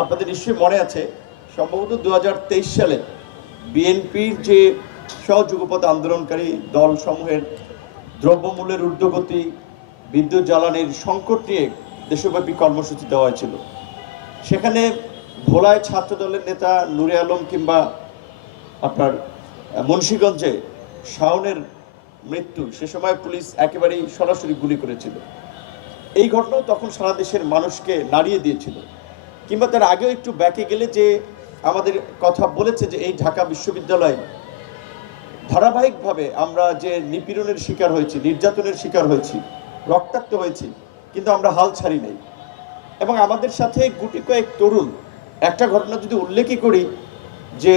আপনাদের নিশ্চয়ই মনে আছে, সম্ভবত 2023 সালে বিএনপির যে সহযুগপথ আন্দোলনকারী দলসমূহের দ্রব্যমূল্যের ঊর্ধ্বগতি, বিদ্যুৎ জ্বালানির সংকট নিয়ে দেশব্যাপী কর্মসূচি দেওয়া হয়েছিল। সেখানে ভোলায় ছাত্র দলের নেতা নূরে আলম কিংবা আপনার মুন্সিগঞ্জে শাওনের মৃত্যু, সে সময় পুলিশ একেবারেই সরাসরি গুলি করেছিল। এই ঘটনাও তখন সারা দেশের মানুষকে নাড়িয়ে দিয়েছিল। কিংবা তার আগেও একটু ব্যাকে গেলে যে আমাদের কথা বলেছে যে এই ঢাকা বিশ্ববিদ্যালয় ধারাবাহিকভাবে আমরা যে নিপীড়নের শিকার হয়েছি, নির্যাতনের শিকার হয়েছি, রক্তাক্ত হয়েছি, কিন্তু আমরা হাল ছাড়ি নাই। এবং আমাদের সাথে গুটি কয়েক তরুণ, একটা ঘটনা যদি উল্লেখই করি যে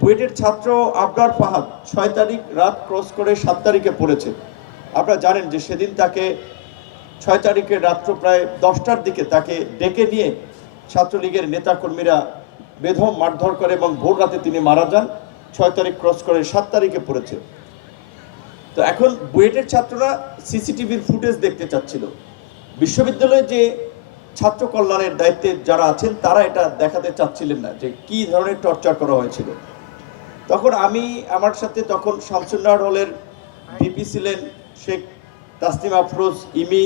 বুয়েটের ছাত্র আবরার ফাহাদ 6 তারিখ রাত ক্রস করে 7 তারিখে পড়েছে। আপনারা জানেন যে সেদিন তাকে 6 তারিখের রাত্র প্রায় 10টার দিকে তাকে ডেকে নিয়ে ছাত্রলীগের নেতাকর্মীরা বেধম মারধর করে এবং ভোর রাতে তিনি মারা যান। 6 তারিখ ক্রস করে 7 তারিখে পড়েছে। তো এখন বুয়েটের ছাত্ররা সিসিটিভির ফুটেজ দেখতে চাচ্ছিল। বিশ্ববিদ্যালয়ে যে ছাত্র কল্যাণের দায়িত্বে যারা আছেন তারা এটা দেখাতে চাচ্ছিলেন না যে কি ধরনের টর্চার করা হয়েছিল। তখন আমার সাথে তখন শামসুন্নাহর হলের ভিপি ছিলেন শেখ তাসনিম আফরোজ, ইমি,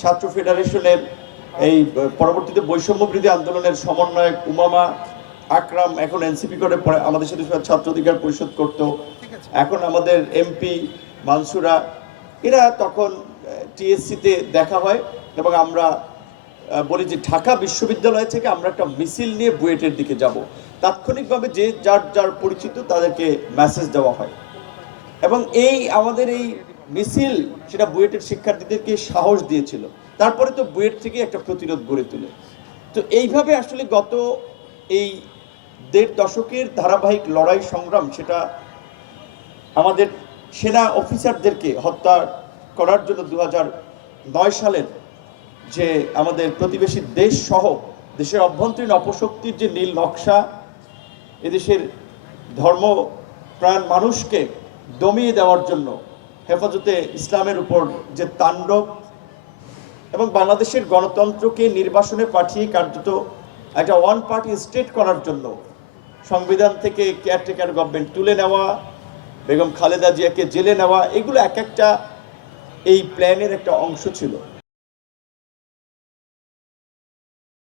ছাত্র ফেডারেশনের এই পরবর্তীতে বৈষম্য বিরোধী আন্দোলনের সমন্বয়ক উমামা, আকরাম, এখন এনসিপি করে পরে আমাদের সাথে ছাত্র অধিকার পরিষদ করত, এখন আমাদের এমপি মানসুরা, এরা তখন টিএসসিতে দেখা হয় এবং আমরা বলি যে ঢাকা বিশ্ববিদ্যালয় থেকে আমরা একটা মিছিল নিয়ে বুয়েটের দিকে যাব। তাৎক্ষণিকভাবে যে যার যার পরিচিত তাদেরকে মেসেজ দেওয়া হয় এবং আমাদের এই মিছিল সেটা বুয়েটের শিক্ষার্থীদেরকে সাহস দিয়েছিল। তারপরে তো বুয়েট থেকে একটা প্রতিরোধ গড়ে তোলে। তো এইভাবে আসলে গত এই 1.5 দশকের ধারাবাহিক লড়াই সংগ্রাম, সেটা আমাদের সেনা অফিসারদেরকে হত্যা করার জন্য 2009 সালের যে আমাদের প্রতিবেশী দেশ সহ দেশের অভ্যন্তরীণ অপশক্তির যে নীল নকশা, এদেশের ধর্মপ্রাণ মানুষকে দমিয়ে দেওয়ার জন্য হেফাজতে ইসলামের উপর যে তাণ্ডব এবং বাংলাদেশের গণতন্ত্রকে নির্বাসনে পাঠিয়ে কার্যত একটা ওয়ান পার্টি স্টেট করার জন্য সংবিধান থেকে কেয়ারটেকার গভর্নমেন্ট তুলে নেওয়া, বেগম খালেদা জিয়াকে জেলে নেওয়া, এগুলো এক একটা এই প্ল্যানের একটা অংশ ছিল।